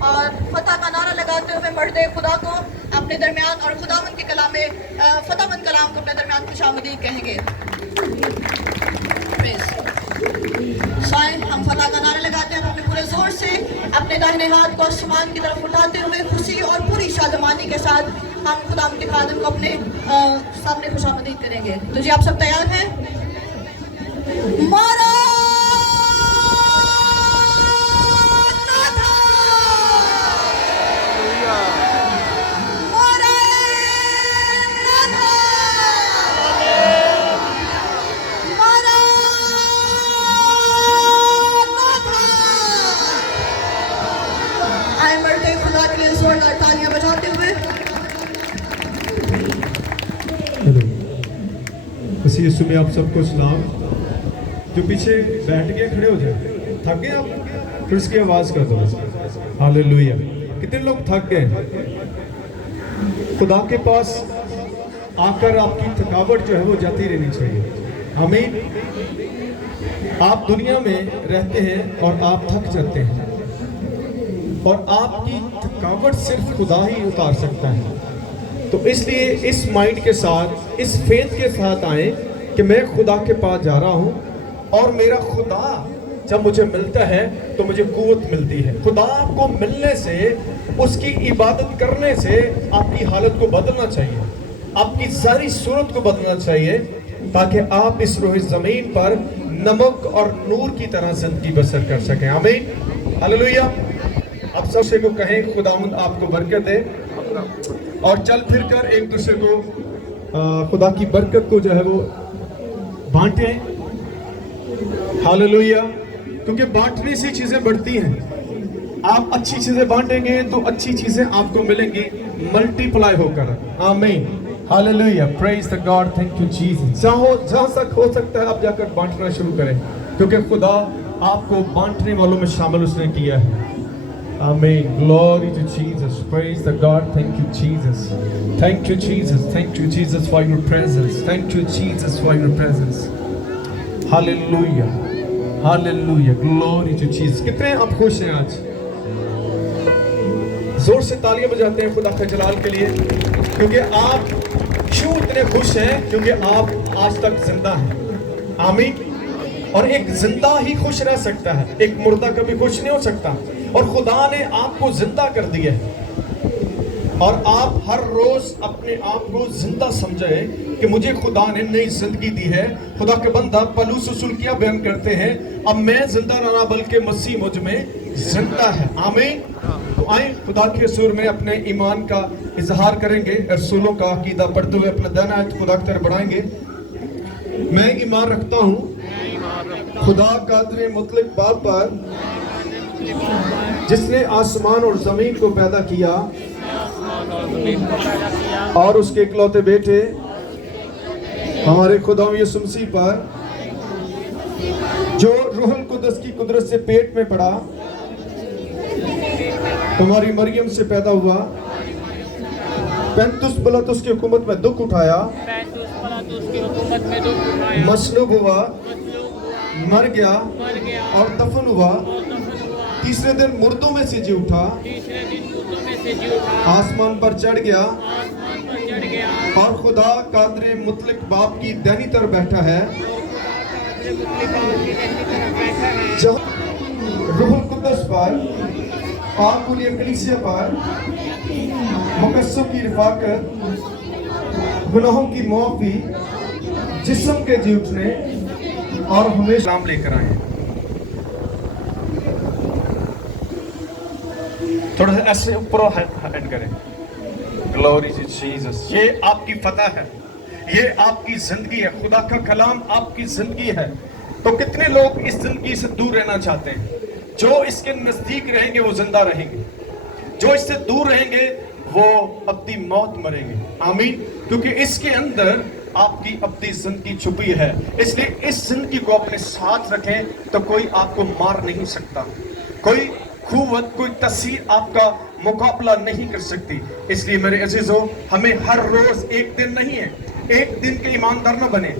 اور فتح کا نعرہ لگاتے ہوئے مرد خدا کو اپنے درمیان اور خداوند کے کلام میں فتح مند کلام کو اپنے درمیان خوش آمدید کہیں گے. سائیں ہم فتح کا نعرہ لگاتے ہیں اپنے پورے زور سے اپنے داہنے ہاتھ کو آسمان کی طرف اٹھاتے ہوئے خوشی اور پوری شادمانی کے ساتھ ہم خداوند کے خادم کو اپنے سامنے خوش آمدید کریں گے. تو جی آپ سب تیار ہیں؟ مارا مسیح یسوع میں آپ سب کو سلام. جو پیچھے بیٹھ گئے کھڑے ہو جائیں. تھک گئے آپ؟ پھر اس کی آواز کر دو. ہاللیلویہ. کتنے لوگ تھک گئے؟ خدا کے پاس آ کر آپ کی تھکاوٹ جو ہے وہ جاتی رہنی چاہیے. آمین. آپ دنیا میں رہتے ہیں اور آپ تھک جاتے ہیں اور آپ کی تھکاوٹ صرف خدا ہی اتار سکتا ہے. تو اس لیے اس مائنڈ کے ساتھ اس فیتھ کے ساتھ آئیں کہ میں خدا کے پاس جا رہا ہوں اور میرا خدا جب مجھے ملتا ہے تو مجھے قوت ملتی ہے. خدا کو ملنے سے اس کی عبادت کرنے سے آپ کی حالت کو بدلنا چاہیے, آپ کی ساری صورت کو بدلنا چاہیے تاکہ آپ اس روح زمین پر نمک اور نور کی طرح زندگی بسر کر سکیں. آمین. ہاللیلویہ. اب سب سے کو کہیں خداوند آپ کو برکت دے اور چل پھر کر ایک دوسرے کو خدا کی برکت کو جو ہے وہ بانٹیں. ہاللیلویہ. کیونکہ بانٹنے سے چیزیں بڑھتی ہیں. آپ اچھی چیزیں بانٹیں گے تو اچھی چیزیں آپ کو ملیں گی ملٹی پلائی ہو کر. آمین. Hallelujah. Praise the God. Thank you Jesus. جہاں تک ہو سکتا ہے آپ جا کر بانٹنا شروع کریں کیونکہ خدا آپ کو بانٹنے والوں میں شامل اس نے کیا ہے. Amen. Glory to Jesus. Praise the God. Thank you, Jesus. Thank you, Jesus. Thank you, Jesus, for your presence. Thank you, Jesus, for your presence. Hallelujah. Hallelujah. Glory to Jesus. کتنے آپ خوش ہیں آج؟ زور سے تالیاں بجاتے ہیں خدا کے جلال کے لیے کیونکہ آپ کیوں اتنے خوش ہیں؟ کیونکہ آپ آج تک زندہ ہیں. آمین. اور ایک زندہ ہی خوش رہ سکتا ہے, ایک مردہ کبھی خوش نہیں ہو سکتا. اور خدا نے آپ کو زندہ کر دیا ہے اور آپ ہر روز اپنے آپ کو زندہ سمجھیں کہ مجھے خدا نے نئی زندگی دی ہے. خدا کے بندہ پولس رسول کیا بیان کرتے ہیں؟ اب میں زندہ نہ رہا بلکہ مسیح مجھ میں زندہ ہے. آمین. تو آئیں خدا کے حضور میں اپنے ایمان کا اظہار کریں گے. رسولوں کا عقیدہ پڑھتے ہوئے اپنا دائنا ہاتھ خدا کی طرف بڑھائیں گے. میں ایمان رکھتا ہوں خدا قادر مطلق باپ پر جس نے آسمان اور زمین کو پیدا کیا اور اس کے اکلوتے بیٹے ہمارے خدا یسوع مسیح پر جو روح القدس کی قدرت سے پیٹ میں پڑا, تمہاری مریم سے پیدا ہوا, 35 پلاتس کی حکومت میں دکھ اٹھایا, مصلوب ہوا, مر گیا اور دفن ہوا, تیسرے دن مردوں میں سے جی اٹھا, آسمان پر چڑھ گیا اور خدا قادر مطلق باپ کی دہنی طرف بیٹھا ہے جہاں روح القدس پر, پاک کلیہ کلیسیا پر, مقدسوں کی رفاقت, گناہوں کی معافی, جسم کے جی اٹھنے اور ہمیشہ نام لے کر آئے. تھوڑا سا ایسے اوپر ہینڈ کریں. Glory to Jesus. یہ آپ کی فتح ہے, یہ آپ کی زندگی ہے. خدا کا کلام آپ کی زندگی ہے. تو کتنے لوگ اس زندگی سے دور رہنا چاہتے ہیں؟ جو اس کے نزدیک رہیں گے وہ زندہ رہیں گے, جو اس سے دور رہیں گے وہ ابدی موت مریں گے. آمین. کیونکہ اس کے اندر آپ کی ابدی زندگی چھپی ہے. اس لیے اس زندگی کو اپنے ساتھ رکھیں تو کوئی آپ کو مار نہیں سکتا, کوئی قوت, کوئی تاثیر آپ کا مقابلہ نہیں کر سکتی. اس لیے میرے عزیزوں, ہمیں ہر روز ایک دن نہیں ہے, ایک دن کے ایماندار نہ بنے,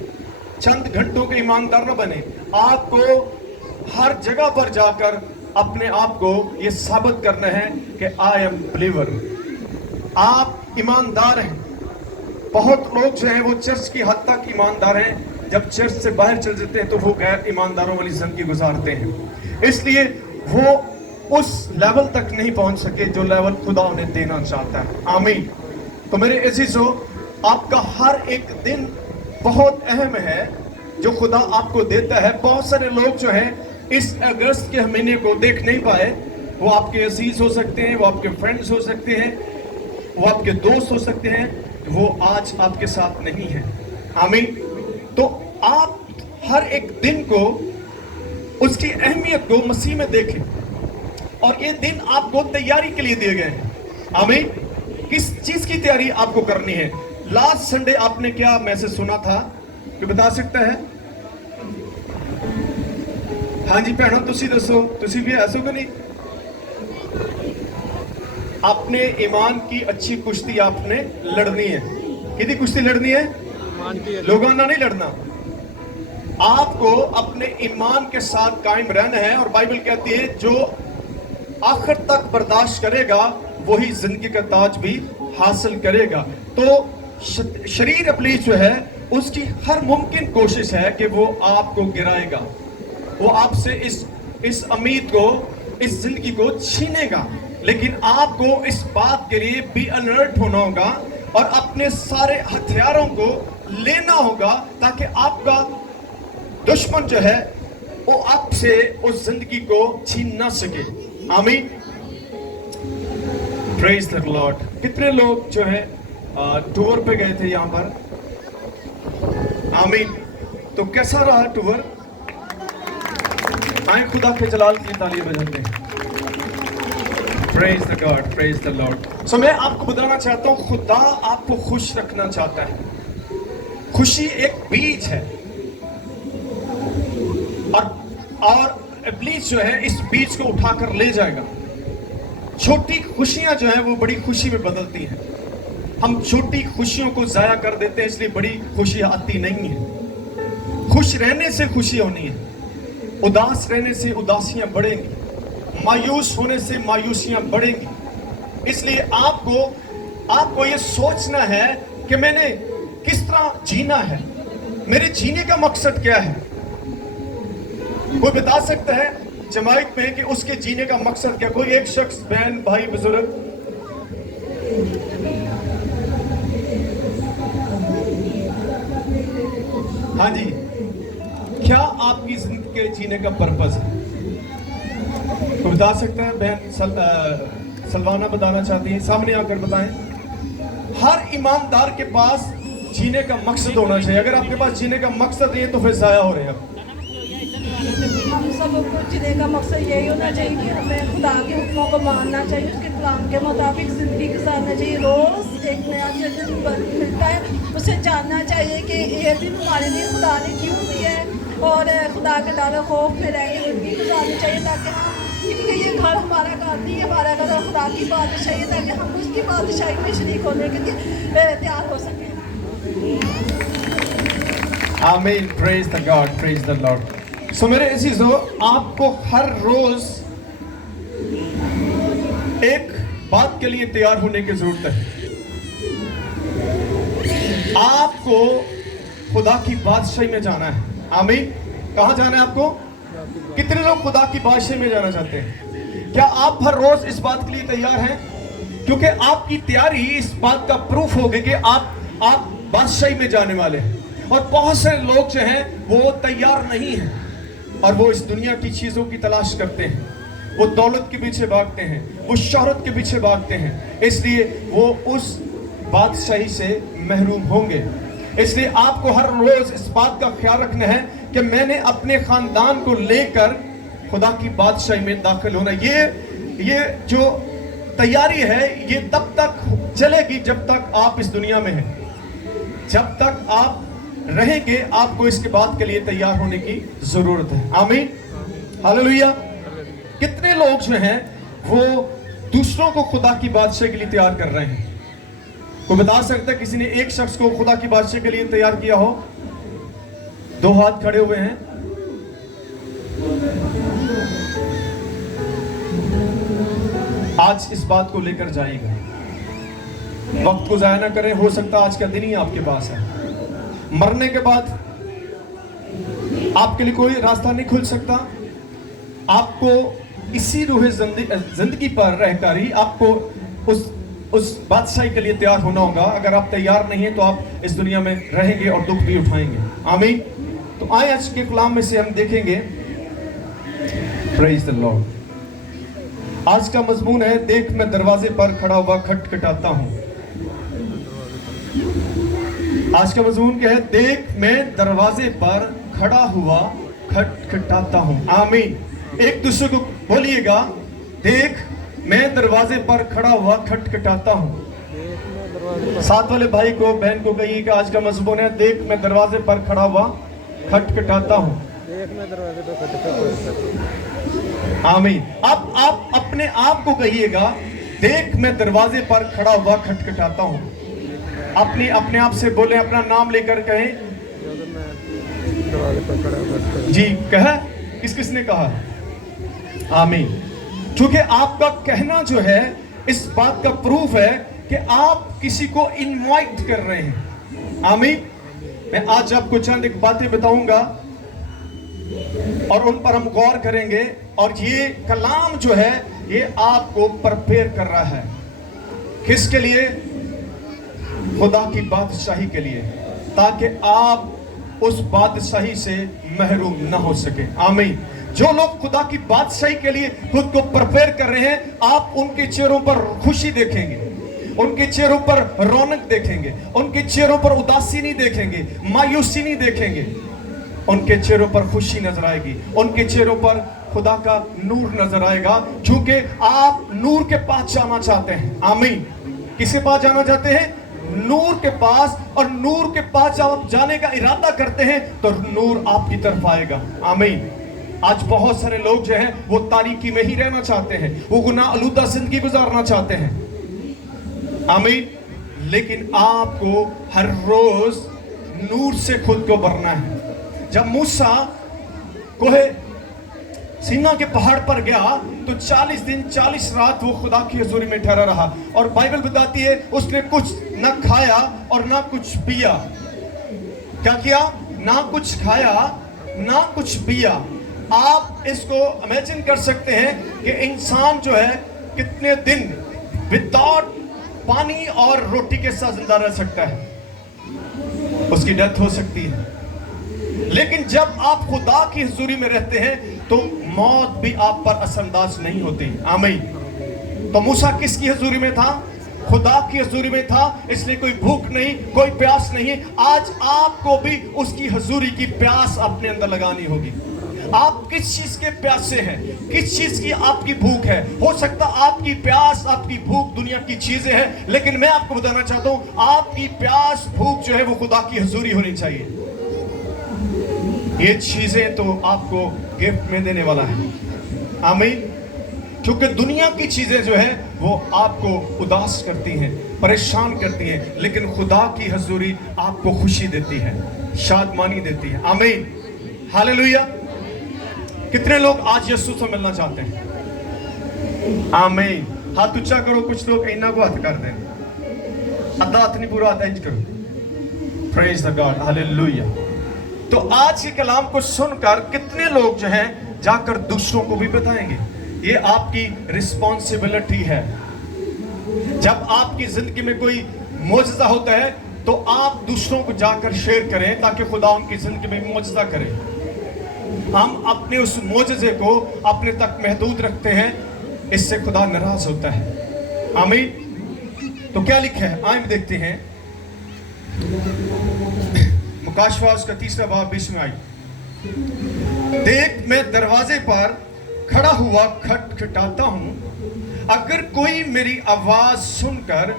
چند گھنٹوں کے ایماندار نہ بنے. آپ کو ہر جگہ پر جا کر अपने आप को ये साबित करना है कि आई एम बिलीवर। आप ईमानदार हैं। बहुत लोग जो हैं वो चर्च की हद तक ईमानदार हैं, जब चर्च से बाहर चल जाते हैं तो वो गैर ईमानदारों वाली जिंदगी गुजारते हैं। इसलिए वो उस लेवल तक नहीं पहुंच सके जो लेवल खुदा उन्हें देना चाहता है। आमीन। तो मेरे अजीजों, आपका हर एक दिन बहुत अहम है जो खुदा आपको देता है। बहुत सारे लोग जो हैं इस अगस्त के महीने को देख नहीं पाए। वो आपके अजीज हो सकते हैं, वो आपके फ्रेंड्स हो सकते हैं, वो आपके दोस्त हो सकते हैं, वो आज आपके साथ नहीं है। आमीन। तो आप हर एक दिन को, उसकी अहमियत को मसीह में देखें, और ये दिन आपको तैयारी के लिए दिए गए हैं। आमीन। किस चीज की तैयारी आपको करनी है? लास्ट संडे आपने क्या मैसेज सुना था, कोई बता सकता है? हाँ जी भैनों, तुसी दसो, तुसी भी ऐसो कि नहीं? आपने ईमान की अच्छी कुश्ती आपने लड़नी है। कितनी कुश्ती लड़नी है? लोगों ना नहीं लड़ना। आपको अपने ईमान के साथ कायम रहना है, और बाइबल कहती है जो आखिर तक बर्दाश्त करेगा वही जिंदगी का ताज भी हासिल करेगा। तो शरीर इब्लीस जो है उसकी हर मुमकिन कोशिश है कि वो आपको गिराएगा, वो आपसे इस उम्मीद को, इस जिंदगी को छीनेगा। लेकिन आपको इस बात के लिए भी अलर्ट होना होगा और अपने सारे हथियारों को लेना होगा ताकि आपका दुश्मन जो है वो आपसे उस जिंदगी को छीन ना सके। आमीन। Praise the Lord. कितने लोग जो है टूर पे गए थे यहाँ पर? आमीन। तो कैसा रहा टूर? आए खुदा के जलाल की तालियां बजाते हैं। Praise the God, praise the Lord. So मैं आपको बताना चाहता हूँ, खुदा आपको खुश रखना चाहता है। खुशी एक बीज है, और इब्लीस जो है इस बीज को उठाकर ले जाएगा। छोटी खुशियां जो है वो बड़ी खुशी में बदलती हैं। हम छोटी खुशियों को जाया कर देते हैं, इसलिए बड़ी खुशी आती नहीं है। खुश रहने से खुशी होनी है, उदास रहने से उदासियां बढ़ेंगी, मायूस होने से मायूसियां बढ़ेंगी। इसलिए आपको ये सोचना है कि मैंने किस तरह जीना है, मेरे जीने का मकसद क्या है। कोई बता सकता है जमाइक में कि उसके जीने का मकसद क्या? कोई एक शख्स, बहन, भाई, बुजुर्ग? हाँ जी, क्या आपकी जिंदगी के जीने का पर्पस है? कोई बता सकता है? बहन सलवाना बताना चाहती है, सामने आकर बताएं। हर ईमानदार के पास जीने का मकसद होना चाहिए। अगर आपके पास जीने का मकसद नहीं है तो फिर जाया हो रहे हैं। हम सबको जीने का मकसद यही होना चाहिए कि हमें खुदा के हुक्मों को मानना चाहिए, उसके कलाम के मुताबिक ज़िंदगी गुजारना चाहिए। रोज़ एक नया दिन मिलता है, उसे जानना चाहिए कि ये दिन हमारे लिए खुदा ने क्यों दिया है, और खुदा के डर खौफ में रह के ज़िंदगी गुजारनी चाहिए, ताकि हम, क्योंकि ये घर हमारा घर नहीं है, हमारा घर खुदा की बादशाही है, ताकि हम उसकी बादशाही में शरीक होने के लिए तैयार हो सकें। आमीन। Praise the God, praise the Lord. So मेरे अजीजों, आपको हर रोज एक बात के लिए तैयार होने की जरूरत है। आपको खुदा की बादशाही में जाना है। आमीन। कहां जाना है आपको? कितने लोग खुदा की बादशाही में जाना चाहते हैं? क्या आप हर रोज इस बात के लिए तैयार हैं? क्योंकि आपकी तैयारी इस बात का प्रूफ होगी कि आप बादशाही में जाने वाले हैं। और बहुत सारे लोग जो हैं वो तैयार नहीं हैं, और वो इस दुनिया की चीजों की तलाश करते हैं, वो दौलत के पीछे भागते हैं, वो शोहरत के पीछे भागते हैं, इसलिए वो उस बादशाही से महरूम होंगे। इसलिए आपको हर रोज इस बात का ख्याल रखना है कि मैंने अपने खानदान को लेकर खुदा की बादशाही में दाखिल होना। ये जो तैयारी है ये तब तक चलेगी जब तक आप इस दुनिया में हैं। जब तक आप रहेंगे आपको इसके बाद के लिए तैयार होने की जरूरत है। आमीन। हालेलुया। कितने लोग जो हैं वो दूसरों को खुदा की बादशाही के लिए तैयार कर रहे हैं? कोई बता सकता है किसी ने एक शख्स को खुदा की बादशाही के लिए तैयार किया हो? दो हाथ खड़े हुए हैं। आज इस बात को लेकर जाइएगा। वक्त को जाया ना करें, हो सकता आज का दिन ही आपके पास है। मरने के बाद आपके लिए कोई रास्ता नहीं खुल सकता। आपको इसी रूह जिंदगी पर रहकर ही आपको उस बादशाही के लिए तैयार होना होगा। अगर आप तैयार नहीं हैं तो आप इस दुनिया में रहेंगे और दुख भी उठाएंगे। आमीन। तो आए आज के कलाम में से हम देखेंगे, प्रेज द लॉर्ड। आज का मजमून है, देख मैं दरवाजे पर खड़ा हुआ खटखटाता हूं। आज का मजमून क्या है? देख मैं दरवाजे पर खड़ा हुआ खटखटाता हूं। आमीन। एक दूसरे को बोलिएगा, देख मैं दरवाजे पर खड़ा हुआ खटखटाता हूं। साथ वाले भाई को बहन को कहिए कि आज का मजमून है, देख मैं दरवाजे पर खड़ा हुआ खटखटाता हूं। आमीन। अब आप अपने आप को कहिएगा, देख मैं दरवाजे पर खड़ा हुआ खटखटाता हूं। अपने आप से बोले, अपना नाम लेकर कहें। जी कहा, किसने कहा? आमीन। क्योंकि आपका कहना जो है इस बात का प्रूफ है कि आप किसी को इनवाइट कर रहे हैं। आमीन। मैं आज आपको चंद एक बातें बताऊंगा और उन पर हम गौर करेंगे, और ये कलाम जो है ये आपको प्रिपेयर कर रहा है। किसके लिए? खुदा की बादशाही के लिए, ताकि आप उस बादशाही से महरूम न हो सके। आमीन। जो लोग खुदा की बादशाही के लिए खुद को प्रिपेयर कर रहे हैं, आप उनके चेहरों पर खुशी देखेंगे, उनके चेहरों पर रौनक देखेंगे, उनके चेहरों पर उदासी नहीं देखेंगे, मायूसी नहीं देखेंगे। उनके चेहरों पर खुशी नजर आएगी, उनके चेहरों पर खुदा का नूर नजर आएगा, क्योंकि आप नूर के पास जाना चाहते हैं। आमीन। किसके पास जाना चाहते हैं? नूर के पास। और नूर के पास जब आप जाने का इरादा करते हैं तो नूर आपकी तरफ आएगा। आमीन। आज बहुत सारे लोग जो हैं वो तारीकी में ही रहना चाहते हैं, वो गुनाह आलूदा जिंदगी गुजारना चाहते हैं। आमीन। लेकिन आपको हर रोज नूर से खुद को भरना है। जब मूसा कोहे सीना के पहाड़ पर गया तो 40 दिन 40 रात वो खुदा की हुजूरी में ठहरा रहा, और बाइबल बताती है उसने कुछ न खाया और ना कुछ पिया। क्या किया? ना कुछ खाया ना कुछ पिया। आप इसको इमेजिन कर सकते हैं कि इंसान जो है कितने दिन विदाउट पानी और रोटी के साथ जिंदा रह सकता है? उसकी डेथ हो सकती है। लेकिन जब आप खुदा की हुजूरी में रहते हैं तो मौत भी आप पर असरअंदाज नहीं होती। आमीन। तो मूसा किसकी हुजूरी में था? खुदा की हुजूरी में था, इसलिए कोई भूख नहीं, कोई प्यास नहीं। आज आपको भी उसकी हुजूरी की प्यास अपने अंदर लगानी होगी। आप किस चीज के प्यासे हैं? किस चीज की आपकी भूख है? हो सकता आपकी प्यास, आपकी भूख दुनिया की चीजें हैं, लेकिन मैं आपको बताना चाहता हूं आपकी प्यास भूख जो है वो खुदा की हुजूरी होनी चाहिए। ये चीजें तो आपको गिफ्ट में देने वाला है। आमीन। क्योंकि दुनिया की चीजें जो है वो आपको उदास करती हैं, परेशान करती हैं, लेकिन खुदा की हुजूरी आपको खुशी देती है, शादमानी देती है। आमीन। हालेलुया। कितने लोग आज यीशु से मिलना चाहते हैं? आमीन। हाथ ऊंचा करो। कुछ लोग इन्ना को हाथ कर दें, अद्धा हाथ नहीं, पूरा हाथ इंच करो। Praise the God. हालेलुया। तो आज के कलाम को सुनकर कितने लोग जो हैं जाकर दूसरों को भी बताएंगे? ये आपकी रिस्पॉन्सिबिलिटी है। जब आपकी जिंदगी में कोई मौजज़ा होता है तो आप दूसरों को जाकर शेयर करें, ताकि खुदा उनकी जिंदगी में मौजज़ा करे। हम अपने उस मौजज़े को अपने तक महदूद रखते हैं, इससे खुदा नाराज होता है। आमीन। तो क्या लिखा है? आइए देखते हैं। मुकाशवा उसका 3 बाब 20 में आई। देख मैं दरवाजे पर खड़ा हुआ खटखटाता हूं, अगर कोई मेरी आवाज सुनकर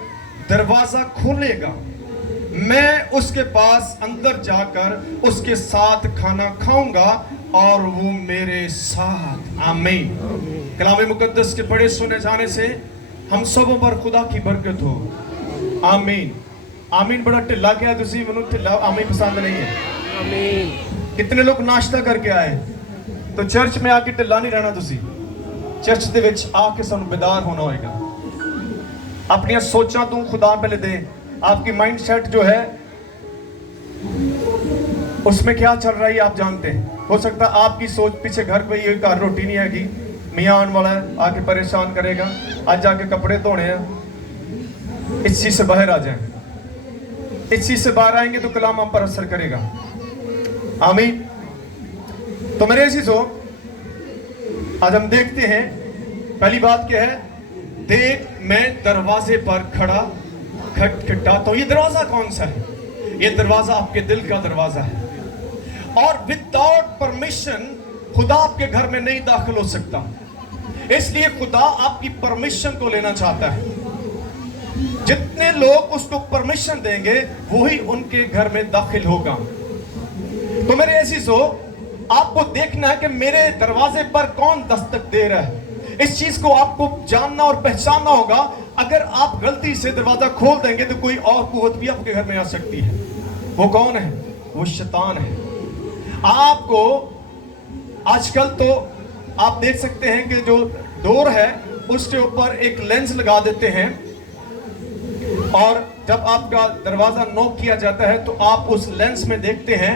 दरवाजा खोलेगा, मैं उसके पास अंदर जाकर उसके साथ खाना खाऊंगा और वो मेरे साथ। आमीन। कलाम मुकद्दस के पढ़े सुने जाने से हम सबों पर खुदा की बरकत हो। आमीन। आमीन। बड़ा ढिला गया तुसी, मैनू ढिला आमीन पसंद नहीं है। आमीन। कितने लोग नाश्ता करके आए तो चर्च में आके ढिला नहीं रहना तुसी। ਚਰਚ ਦੇ ਵਿੱਚ ਆ ਕੇ ਸਾਨੂੰ ਬਿਦਾਰ ਹੋਣਾ ਹੋਏਗਾ। अपनी सोचा तो खुदा पहले दे, आपकी माइंड सेट जो है उसमें क्या चल रहा है आप जानते हैं। हो सकता है आपकी सोच पीछे घर पे ये घर रोटी नहीं आएगी, मियाँ आने वाला है आके परेशान करेगा, आज जाके कपड़े धोने हैं, इस चीज़ से बाहर आ जाएं। इस चीज़ से बाहर आएंगे तो कलाम हम पर असर करेगा। आमीन। तो मेरे अजीजों, आज हम देखते हैं पहली बात क्या है, देख मैं दरवाजे पर खड़ा खटखटाता हूं। ये दरवाजा कौन सा है? ये दरवाजा आपके दिल का दरवाजा है, और विदाउट परमिशन खुदा आपके घर में नहीं दाखिल हो सकता। इसलिए खुदा आपकी परमिशन को लेना चाहता है। जितने लोग उसको परमिशन देंगे वही उनके घर में दाखिल होगा। तो मेरे अजीजों, आपको देखना है कि मेरे दरवाजे पर कौन दस्तक दे रहा है। इस चीज को आपको जानना और पहचानना होगा। अगर आप गलती से दरवाजा खोल देंगे तो कोई और कुव्वत भी आपके घर में आ सकती है। वो कौन है? वो शैतान है। आपको आजकल तो आप देख सकते हैं कि जो डोर है उसके ऊपर एक लेंस लगा देते हैं, और जब आपका दरवाजा नॉक किया जाता है तो आप उस लेंस में देखते हैं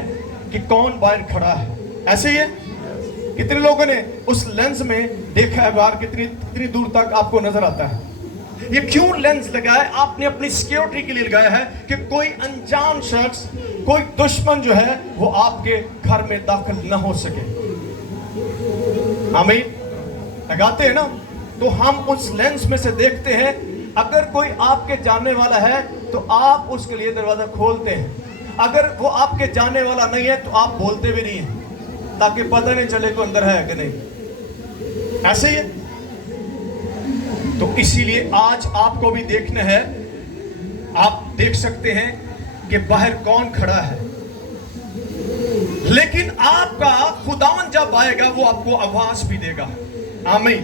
कि कौन बाहर खड़ा है। ऐसे ही है। कितने लोगों ने उस लेंस में देखा है बाहर कितनी दूर तक आपको नजर आता है? ये क्यों लेंस लगाया? आपने अपनी सिक्योरिटी के लिए लगाया है कि कोई अनजान शख्स, कोई दुश्मन जो है वो आपके घर में दाखिल न हो सके। आमीन। लगाते हैं ना, तो हम उस लेंस में से देखते हैं। अगर कोई आपके जानने वाला है तो आप उसके लिए दरवाजा खोलते हैं। अगर वो आपके जानने वाला नहीं है तो आप बोलते भी नहीं हैं, ताकि पता नहीं चले को अंदर है कि नहीं। ऐसे ही है। तो इसीलिए आज आपको भी देखना है। आप देख सकते हैं कि बाहर कौन खड़ा है, लेकिन आपका खुदावन जब आएगा वो आपको आवाज भी देगा। आमीन।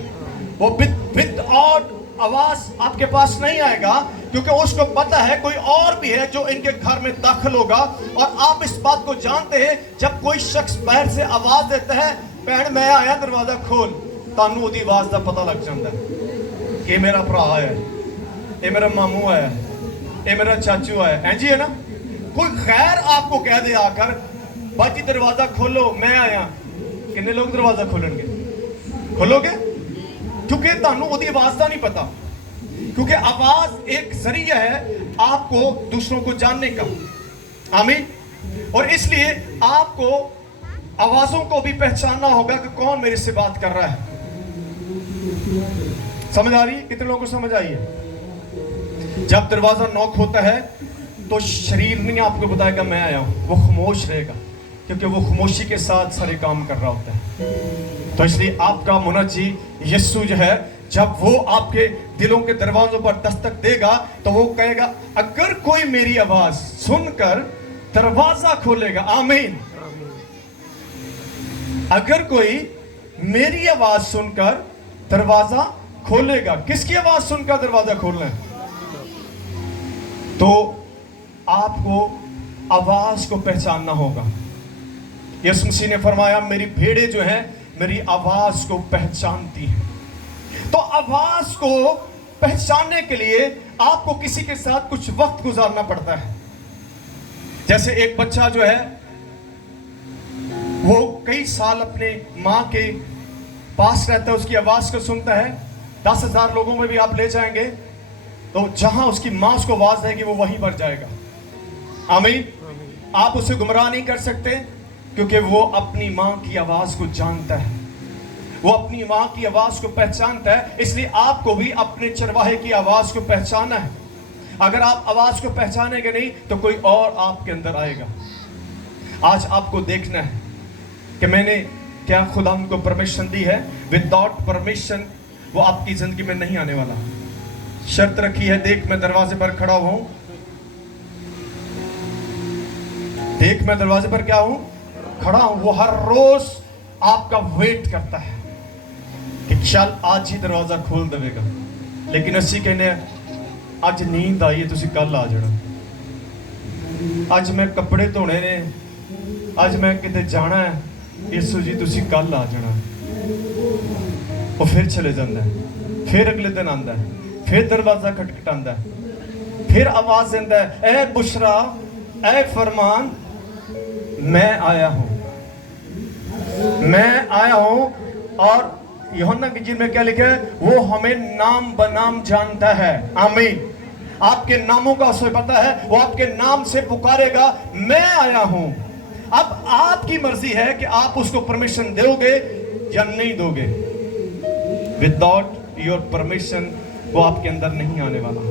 वो विदाउट आवाज आपके पास नहीं आएगा, क्योंकि उसको पता है कोई और भी है जो इनके घर में दाखिल होगा। और आप इस बात को जानते हैं, जब कोई शख्स बाहर से आवाज देता है, भैन मैं आया दरवाजा खोल, तानू उदी आवाज का पता लग जाता है ये मेरा भरा आया है, ये मेरा मामू आया है, ये मेरा चाचू आया है। जी है ना। कोई खैर आपको कह दे आकर, बाजी दरवाजा खोलो मैं आया, कितने लोग दरवाजा खोलेंगे? खोलोगे? क्योंकि तानू उदी आवाज का नहीं पता। क्योंकि आवाज एक जरिया है आपको दूसरों को जानने का। आमीन। और इसलिए आपको आवाजों को भी पहचानना होगा कि कौन मेरे से बात कर रहा है। समझ आ रही है? कितने लोगों को समझ आई है? जब दरवाजा नॉक होता है तो शरीर नहीं आपको बताएगा मैं आया हूं, वो खामोश रहेगा, क्योंकि वो खामोशी के साथ सारे काम कर रहा होता है। तो इसलिए आपका मुनज्जी यीशु जो है, जब वो आपके दिलों के दरवाजों पर दस्तक देगा तो वो कहेगा अगर कोई मेरी आवाज सुनकर दरवाजा खोलेगा। आमीन। अगर कोई मेरी आवाज सुनकर दरवाजा खोलेगा। किसकी आवाज सुनकर दरवाजा खोलना है? तो आपको आवाज को पहचानना होगा। यीशु मसीह ने फरमाया मेरी भेड़ें जो हैं मेरी आवाज को पहचानती हैं। तो आवाज को पहचानने के लिए आपको किसी के साथ कुछ वक्त गुजारना पड़ता है। जैसे एक बच्चा जो है वो कई साल अपने माँ के पास रहता है, उसकी आवाज को सुनता है। 10,000 लोगों में भी आप ले जाएंगे तो जहां उसकी माँ उसको आवाज देगी वो वहीं पर जाएगा। आमीन। आप उसे गुमराह नहीं कर सकते, क्योंकि वो अपनी माँ की आवाज को जानता है, वो अपनी माँ की आवाज को पहचानता है। इसलिए आपको भी अपने चरवाहे की आवाज को पहचानना है। अगर आप आवाज को पहचानेंगे नहीं तो कोई और आपके अंदर आएगा। आज आपको देखना है कि मैंने क्या खुदा को परमिशन दी है। विदाउट परमिशन वो आपकी जिंदगी में नहीं आने वाला। शर्त रखी है, देख मैं दरवाजे पर खड़ा हुआ हूं, देख मैं दरवाजे पर क्या हूं, खड़ा हूं। वो हर रोज आपका वेट करता है कि चल आज ही दरवाजा खोल देगा। लेकिन असी कहने अज नींद आई है, तुसी कल आ जाना, अज मैं कपड़े धोने ने, अज मैं किते जाना है, यीशु जी तुसी कल आ जाना। ਉਹ ਫਿਰ ਚਲੇ ਜਾਂਦਾ ਹੈ, ਫਿਰ ਅਗਲੇ ਦਿਨ ਆਂਦਾ ਹੈ, ਫਿਰ ਦਰਵਾਜ਼ਾ ਖਟਖਟਾਉਂਦਾ ਹੈ, फिर आवाज देता है, ए बुशरा, ए फरमान, मैं आया हूं, मैं आया हूं। और यूहन्ना की इंजील में क्या लिखा है, वो हमें नाम बनाम जानता है। आमीन। आपके नामों का उसे पता है, वो आपके नाम से पुकारेगा, मैं आया हूं। अब आपकी मर्जी है कि आप उसको परमिशन दोगे या नहीं दोगे। विदाउट योर परमिशन वो आपके अंदर नहीं आने वाला।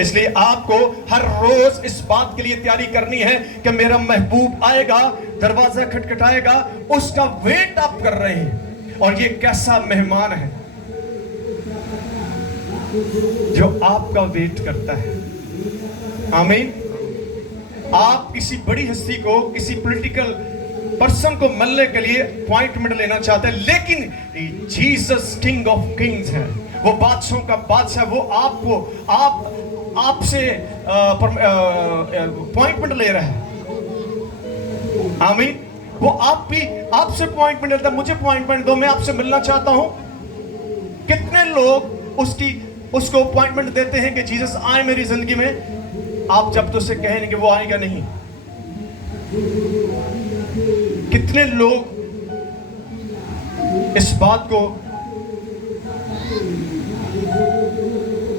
इसलिए आपको हर रोज इस बात के लिए तैयारी करनी है कि मेरा महबूब आएगा, दरवाजा खटखटाएगा, उसका वेट आप कर रहे हैं। और ये कैसा मेहमान है जो आपका वेट करता है। आमीन। आप किसी बड़ी हस्ती को, किसी पॉलिटिकल पर्सन को मिलने के लिए अपॉइंटमेंट लेना चाहते हैं, लेकिन जीसस किंग ऑफ किंग्स है, वो बादशाहों का बादशाह, वो आपको आपसे अपॉइंटमेंट ले रहा है। आमीन। वो आप भी आपसे अपॉइंटमेंट लेता है, मुझे अपॉइंटमेंट दो, मैं आपसे मिलना चाहता हूं। कितने लोग उसको अपॉइंटमेंट देते हैं कि जीसस आए मेरी जिंदगी में, आप जब तो उसे कहें कि वो आएगा नहीं। कितने लोग इस बात को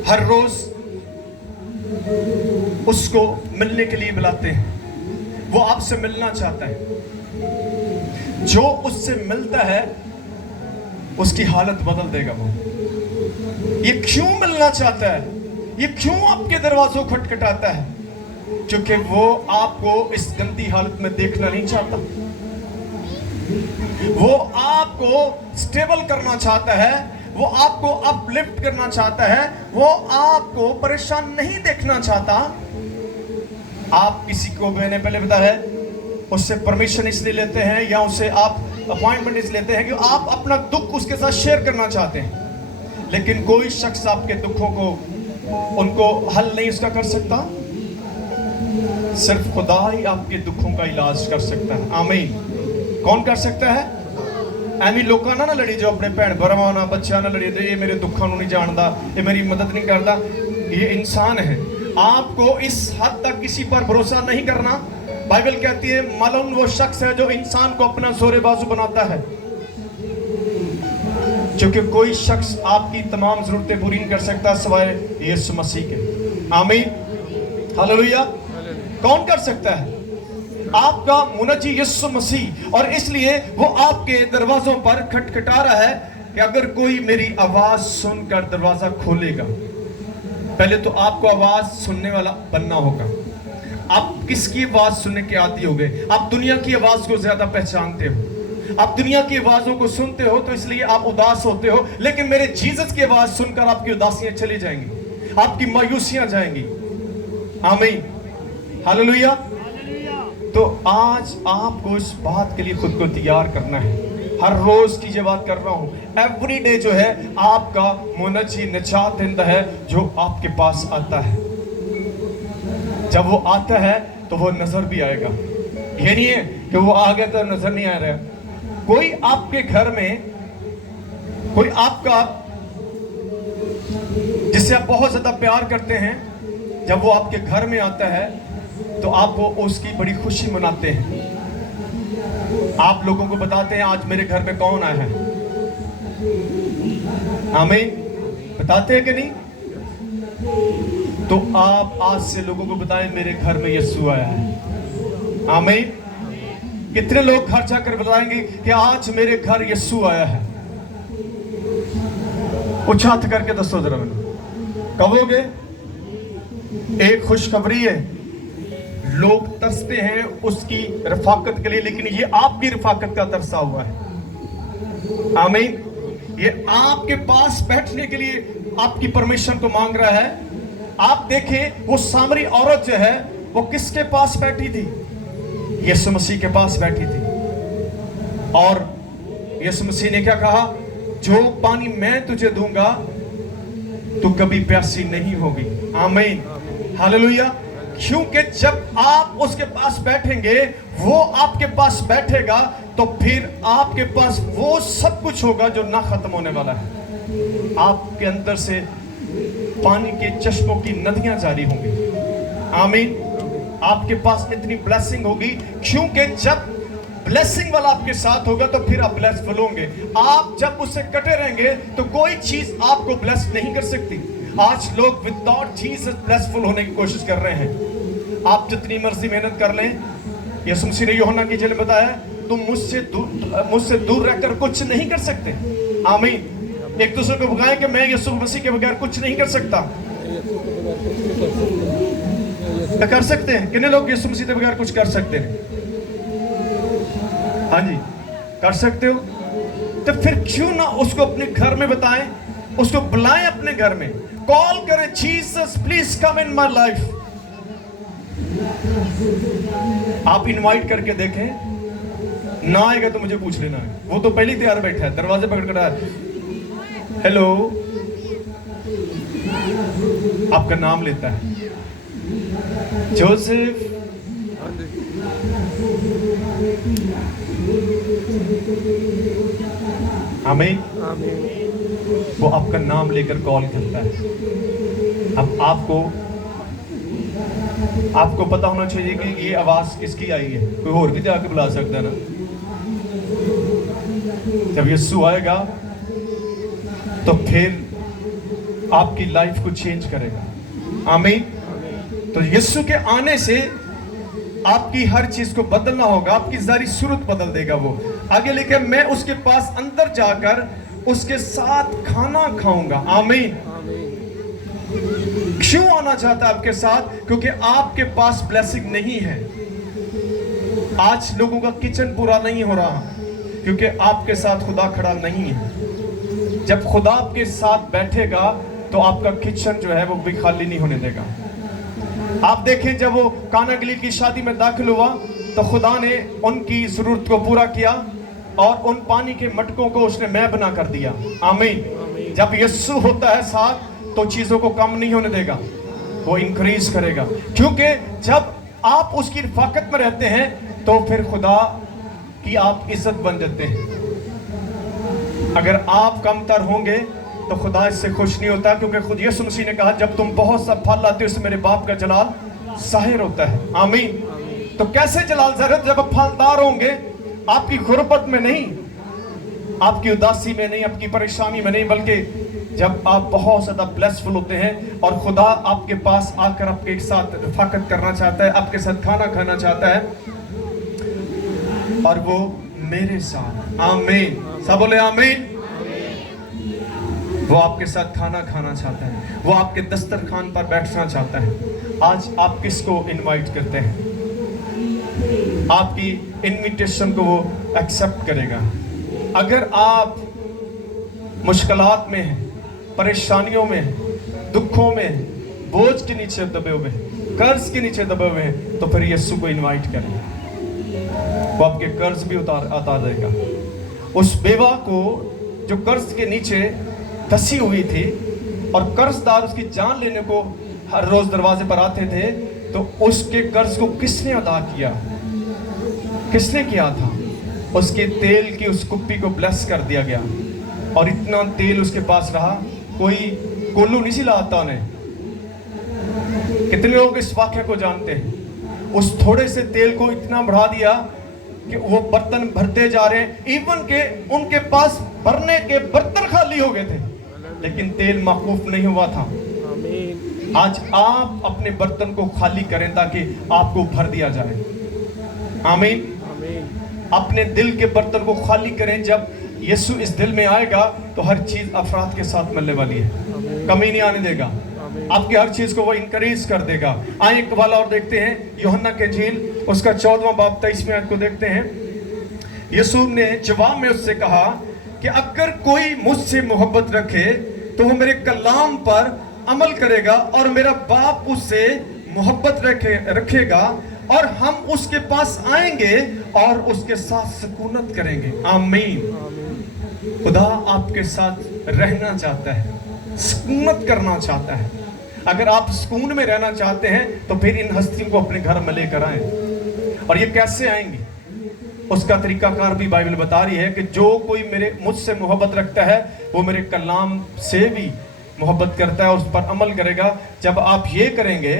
हर रोज उसको मिलने के लिए बुलाते हैं, वो आपसे मिलना चाहता है। जो उससे मिलता है उसकी हालत बदल देगा। वो ये क्यों मिलना चाहता है, ये क्यों आपके दरवाजों खटखटाता है? क्योंकि वो आपको इस गंदी हालत में देखना नहीं चाहता। वो आपको स्टेबल करना चाहता है, वो आपको अपलिफ्ट करना चाहता है, वो आपको परेशान नहीं देखना चाहता। आप किसी को, मैंने पहले बताया है, उससे परमिशन इसलिए लेते हैं या उससे आप अपॉइंटमेंट इसलिए लेते हैं कि आप अपना दुख उसके साथ शेयर करना चाहते हैं। लेकिन कोई शख्स आपके दुखों को, उनको हल नहीं उसका कर सकता। सिर्फ खुदा ही आपके दुखों का इलाज कर सकता है। आमीन। कौन कर सकता है? ਐਵੇਂ ਲੋਕਾਂ ਨਾਲ ਨਾ ਲੜੀ ਜੋ ਆਪਣੇ ਭੈਣ ਭਰਾਵਾਂ ਨਾਲ, ਬੱਚਿਆਂ ਨਾਲ ਲੜੀ, ਇਹ ਮੇਰੇ ਦੁੱਖਾਂ ਨੂੰ ਨਹੀਂ ਜਾਣਦਾ, ਇਹ ਮੇਰੀ ਮਦਦ नहीं करता। ये इंसान है। आपको इस हद तक किसी पर भरोसा नहीं करना। बाइबल कहती है मलून वो शख्स है जो इंसान को अपना जोरे बाजू बनाता है। क्योंकि कोई शख्स आपकी तमाम जरूरतें पूरी नहीं कर सकता सिवाय यीशु मसीह के। आमीन। हालेलुया। कौन कर सकता है? आपका मुनज्जी यीशु मसीह। और इसलिए वो आपके दरवाजों पर खटखटा रहा है कि अगर कोई मेरी आवाज सुनकर दरवाजा खोलेगा, पहले तो आपको आवाज सुनने वाला बनना होगा। आप किसकी आवाज सुनने के आदी हो गए? आप दुनिया की आवाज को ज्यादा पहचानते हो, आप दुनिया की आवाजों को सुनते हो, तो इसलिए आप उदास होते हो। लेकिन मेरे जीसस की आवाज सुनकर आपकी उदासियां चली जाएंगी, आपकी मायूसियां जाएंगी। आमीन। हालेलुया। तो आज आपको इस बात के लिए खुद को तैयार करना है। हर रोज की ये बात कर रहा हूं, एवरी डे जो है आपका मुनज्जी निजात देता है जो आपके पास आता है। जब वो आता है तो वो नजर भी आएगा। ये नहीं है कि वो आ गया तो नजर नहीं आ रहा। कोई आपके घर में, कोई आपका जिससे आप बहुत ज्यादा प्यार करते हैं, जब वो आपके घर में आता है तो आप वो उसकी बड़ी खुशी मनाते हैं। आप लोगों को बताते हैं आज मेरे घर में कौन आया है। आमीन। बताते हैं कि नहीं? तो आप आज से लोगों को बताएं मेरे घर में यीशु आया है। आमीन। कितने लोग घर जाकर बताएंगे कि आज मेरे घर यीशु आया है? उछात करके दसो जरा मैंने। कहोगे? एक खुशखबरी है, लोग तरसते हैं उसकी रफाकत के लिए, लेकिन ये आपकी रफाकत का तरसा हुआ है। आमीन। ये आपके पास बैठने के लिए आपकी परमिशन को मांग रहा है। आप देखें वो सामरी औरत जो है वो किसके पास बैठी थी? यीशु मसीह के पास बैठी थी। और यीशु मसीह ने क्या कहा? जो पानी मैं तुझे दूंगा तू कभी प्यासी नहीं होगी। आमीन। हालेलुया। क्योंकि जब आप उसके पास बैठेंगे वो आपके पास बैठेगा, तो फिर आपके पास वो सब कुछ होगा जो ना खत्म होने वाला है। आपके अंदर से पानी के चश्मों की नदियां जारी होंगी। आमीन। आपके पास इतनी ब्लेसिंग होगी, क्योंकि जब ब्लेसिंग वाला आपके साथ होगा तो फिर आप ब्लेसफुल होंगे। आप जब उससे कटे रहेंगे तो कोई चीज आपको ब्लेस नहीं कर सकती। आज लोग विदाउट जीसस ब्लेसफुल होने की कोशिश कर रहे हैं। आप जितनी मर्जी मेहनत कर लें, यीशु मसीह ने यूहन्ना की जेल में बताया, तुम मुझसे दूर रहकर कुछ नहीं कर सकते। आमीन। एक दूसरे को बुलाएं कि मैं यीशु मसीह के बगैर कुछ नहीं कर सकता। तो कर सकते हैं। कितने लोग यीशु मसीह के बगैर कुछ कर सकते हैं? हाँ जी, कर सकते हो। तो फिर क्यों ना उसको अपने घर में बताएं, उसको बुलाएं अपने घर में, कॉल करें, Jesus please come in my life. आप इनवाइट करके देखें, ना आएगा तो मुझे पूछ लेना है। वो तो पहले ही तैयार बैठा है, दरवाजे पकड़ कर आया, हेलो, आपका नाम लेता है, जोसेफ। आमीन। वो आपका नाम लेकर कॉल करता है। अब आपको पता होना चाहिए कि ये आवाज किसकी आई है। कोई और भी जाके बुला सकता है ना। जब यीशु आएगा तो फिर आपकी लाइफ को चेंज करेगा। आमीन। तो यीशु के आने से आपकी हर चीज को बदलना होगा, आपकी सारी सूरत बदल देगा। वो आगे लेके मैं उसके पास अंदर जाकर उसके साथ खाना खाऊंगा। आमीन। क्यों आना चाहता है आपके साथ? क्योंकि आपके पास ब्लेसिंग नहीं है। आज लोगों का किचन पूरा नहीं हो रहा क्योंकि आपके साथ खुदा खड़ा नहीं है। जब खुदा आपके साथ बैठेगा तो आपका किचन जो है वो भी खाली नहीं होने देगा। आप देखें, जब वो काना गलील की शादी में दाखिल हुआ तो खुदा ने उनकी जरूरत को पूरा किया और उन पानी के मटकों को उसने मैं बना कर दिया। आमीन। जब यीशु होता है साथ तो चीजों को कम नहीं होने देगा, वो इंक्रीज करेगा। क्योंकि जब आप उसकी रफाकत में रहते हैं तो फिर खुदा की आप इज्जत बन जाते हैं। अगर आप कमतर होंगे तो खुदा इससे खुश नहीं होता, क्योंकि खुद यीशु मसीह ने कहा, जब तुम बहुत सा फल लाते हो उससे मेरे बाप का जलाल जाहिर होता है। आमीन। तो कैसे जलाल जाहिर? जब आप फलदार होंगे, आपकी गुर्बत में नहीं, आपकी उदासी में नहीं, आपकी परेशानी में नहीं, बल्कि जब आप बहुत ज्यादा ब्लेसफुल होते हैं और खुदा आपके पास आकर आपके साथ रफाकत करना चाहता है, आपके साथ खाना खाना चाहता है, और वो मेरे साथ। आमीन। सब बोले आमीन। वो आपके साथ खाना खाना चाहता है, वो आपके दस्तरखान पर बैठना चाहता है। आज आप किसको इनवाइट करते हैं? आपकी इनविटेशन को वो एक्सेप्ट करेगा। अगर आप मुश्किलात में हैं, परेशानियों में, दुखों में, बोझ के नीचे दबे हुए हैं, कर्ज के नीचे दबे हुए हैं, तो फिर यीशु को इनवाइट करें, वो आपके कर्ज भी उतार देगा। उस बेवा को जो कर्ज के नीचे धसी हुई थी और कर्जदार उसकी जान लेने को हर रोज दरवाजे पर आते थे, तो उसके कर्ज को किसने अदा किया? किसने किया था? उसके तेल की उस कुप्पी को ब्लेस कर दिया गया और इतना तेल उसके पास रहा, कोई कोल्लू नहीं सिलाता उन्हें। कितने लोग इस वाक्य को जानते हैं? उस थोड़े से तेल को इतना बढ़ा दिया कि वो बर्तन भरते जा रहे हैं, इवन के उनके पास भरने के बर्तन खाली हो गए थे, लेकिन तेल मौकूफ नहीं हुआ था। आज आप अपने बर्तन को खाली करें ताकि आपको भर दिया जाए। आमीन। अपने दिल के बर्तन को खाली करें। जब यीशु इस दिल में आएगा तो हर चीज अफराद के साथ मिलने वाली है, कमी नहीं आने देगा। आपकी हर चीज को वो इंकरेज कर देगा। आइए एक वाला और देखते हैं, यूहन्ना के इंजील उसका 14वां बाब 23वें आयत को देखते हैं। यीशु ने जवाब में उससे कहा कि अगर कोई मुझसे मोहब्बत रखे तो वो मेरे कलाम पर अमल करेगा और मेरा बाप उससे मोहब्बत रखेगा और हम उसके पास आएंगे और उसके साथ सुकूनत करेंगे। आमीन। खुदा आपके साथ रहना चाहता है, सुकूनत करना चाहता है। अगर आप सुकून में रहना चाहते हैं तो फिर इन हस्तियों को अपने घर में लेकर आए। और ये कैसे आएंगी? उसका तरीकाकार भी बाइबल बता रही है कि जो कोई मुझसे मोहब्बत रखता है वो मेरे कलाम से भी मोहब्बत करता है और उस पर अमल करेगा। जब आप ये करेंगे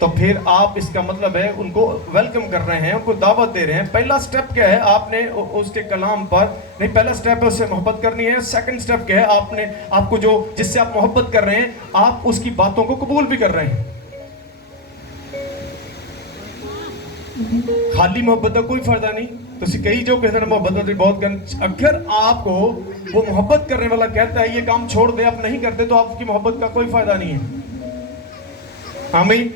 तो फिर आप, इसका मतलब है उनको वेलकम कर रहे हैं, उनको दावत दे रहे हैं। पहला स्टेप क्या है? आपने उसके कलाम पर नहीं, पहला स्टेप है उससे मोहब्बत करनी है। सेकंड स्टेप क्या है? आपको जो जिससे आप मोहब्बत कर रहे हैं, आप उसकी बातों को कबूल भी कर रहे हैं। खाली मोहब्बत का कोई फायदा नहीं। ਤੁਸੀਂ ਕਈ ਜੋ ਕਿਸੇ ਨਾਲ मोहब्बत ਦੀ बहुत ਕਰਨ, अगर आपको वो मोहब्बत करने वाला कहता है ये काम छोड़ दे, आप नहीं करते, तो आपकी मोहब्बत का कोई फायदा नहीं है। आमीन।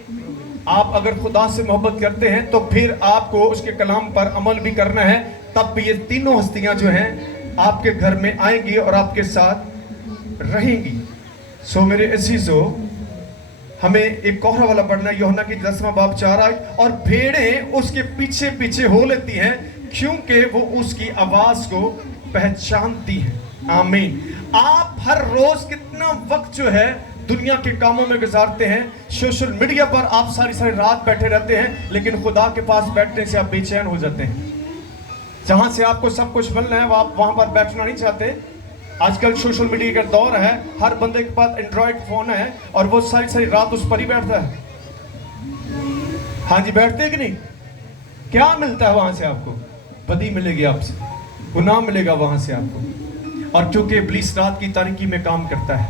आप अगर खुदा से मोहब्बत करते हैं तो फिर आपको उसके कलाम पर अमल भी करना है, तब ये तीनों हस्तियां जो हैं आपके घर में आएंगी और आपके साथ रहेंगी। सो मेरे अजीजों, हमें एक कोहरा वाला पढ़ना है, यूहन्ना की 10वां बाब 4 आयत। और भेड़ें उसके पीछे पीछे हो लेती हैं क्योंकि वो उसकी आवाज को पहचानती हैं। आमीन। आप हर रोज कितना वक्त जो है दुनिया के कामों में गुजारते हैं, सोशल मीडिया पर आप सारी रात बैठे रहते हैं, लेकिन खुदा के पास बैठने से आप बेचैन हो जाते हैं। जहां से आपको सब कुछ मिलना है आप वहां पर बैठना नहीं चाहते। आजकल सोशल मीडिया का दौर है, हर बंदे के पास एंड्रॉइड फोन है और वो सारी रात उस पर ही बैठता है। हाँ जी, बैठते कि नहीं? क्या मिलता है वहां से? आपको बदी मिलेगी, आपसे गुनाह मिलेगा वहां से आपको। और क्योंकि इब्लीस रात की तारीकी में काम करता है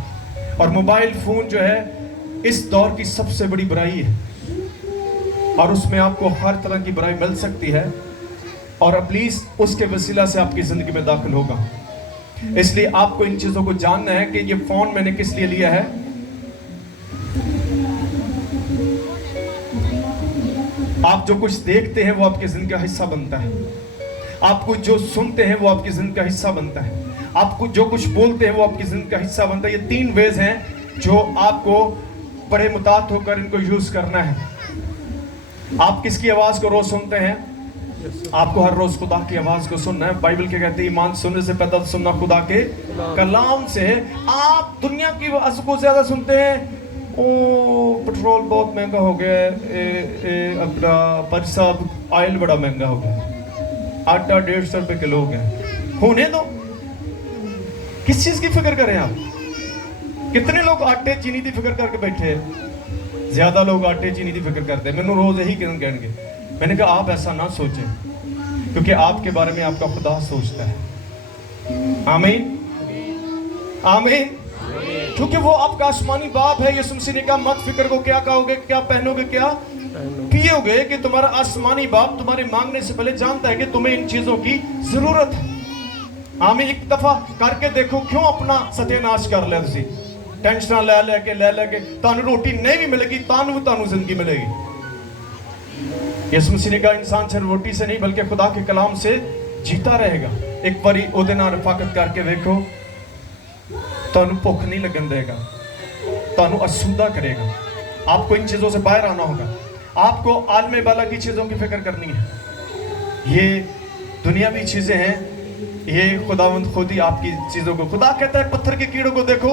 और मोबाइल फोन जो है इस दौर की सबसे बड़ी बुराई है और उसमें आपको हर तरह की बुराई मिल सकती है और इब्लीस उसके वसीला से आपकी जिंदगी में दाखिल होगा। इसलिए आपको इन चीजों को जानना है कि ये फोन मैंने किस लिए लिया है। आप जो कुछ देखते हैं वो आपकी जिंदगी का हिस्सा बनता है, आपको जो सुनते हैं वो आपकी जिंदगी का हिस्सा बनता है, आपको जो कुछ बोलते हैं वो आपकी जिंदगी का हिस्सा बनता है। ये 3 वेज हैं जो आपको बड़े मुतात होकर इनको यूज करना है। आप किसकी आवाज को रोज सुनते हैं? आपको हर रोज खुदा की आवाज को सुनना है। बाइबल के कहते हैं ईमान सुनने से पहले तो सुनना खुदा के कलाम से। आप दुनिया की आवाज को ज्यादा सुनते हैं, ओ पेट्रोल बहुत महंगा हो गया है, अपना पर साहब ऑयल बड़ा महंगा हो गया, आटा 150 रुपए किलो हो गया। होने दो, किस चीज की फिक्र करें आप? कितने लोग आटे चीनी की फिक्र करके बैठे हैं? ज्यादा लोग आटे चीनी की फिक्र करते हैं। मैंने रोज यही कहेंगे, मैंने कहा आप ऐसा ना सोचें, क्योंकि आपके बारे में आपका खुदा सोचता है। आमीन आमीन। क्योंकि वो आपका आसमानी बाप है। यीशु मसीह ने कहा मत फिक्र को क्या खाओगे, क्या पहनोगे, क्या पियोगे, कि तुम्हारा आसमानी बाप तुम्हारे मांगने से पहले जानता है कि तुम्हें इन चीजों की जरूरत है। आमीन। एक दफा करके देखो, क्यों अपना सत्यानाश कर लिया? तुसी टेंशन ले लेके तानू रोटी नहीं भी मिलेगी, तानू जिंदगी मिलेगी। यीशु मसीह ने कहा इंसान सिर्फ रोटी से नहीं बल्कि खुदा के कलाम से जीता रहेगा। एक बारी ओदे नाल रफाकत करके देखो, तानू भुख नहीं लगन देगा, तानू असुदा करेगा। आपको इन चीजों से बाहर आना होगा। आपको आलमे वाला की चीजों की फिक्र करनी है। ये दुनियावी चीजें हैं, ये खुदावंद खुद ही आपकी चीजों को, खुदा कहता है पत्थर के कीड़ों को देखो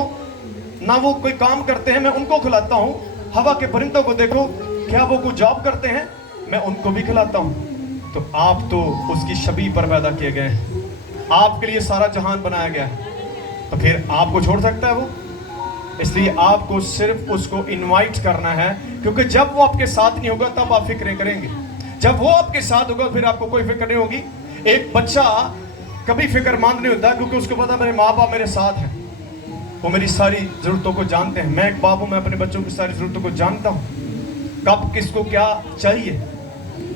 ना वो कोई काम करते हैं, मैं उनको खिलाता हूँ। हवा के परिंदों को देखो, क्या वो कोई जॉब करते हैं, मैं उनको भी खिलाता हूँ। तो आप तो उसकी शबीह पर पैदा किए गए हैं, आपके लिए सारा जहान बनाया गया है, तो फिर आपको छोड़ सकता है वो? इसलिए आपको सिर्फ उसको इनवाइट करना है, क्योंकि जब वो आपके साथ नहीं होगा तब आप फिक्रें करेंगे। जब वो आपके साथ होगा फिर आपको कोई फिक्र नहीं होगी। एक बच्चा कभी फिक्रमंद नहीं होता, क्योंकि उसको पता मेरे माँ बाप मेरे साथ हैं, वो मेरी सारी ज़रूरतों को जानते हैं। मैं एक बाप हूँ, मैं अपने बच्चों की सारी ज़रूरतों को जानता हूँ, कब किसको क्या चाहिए।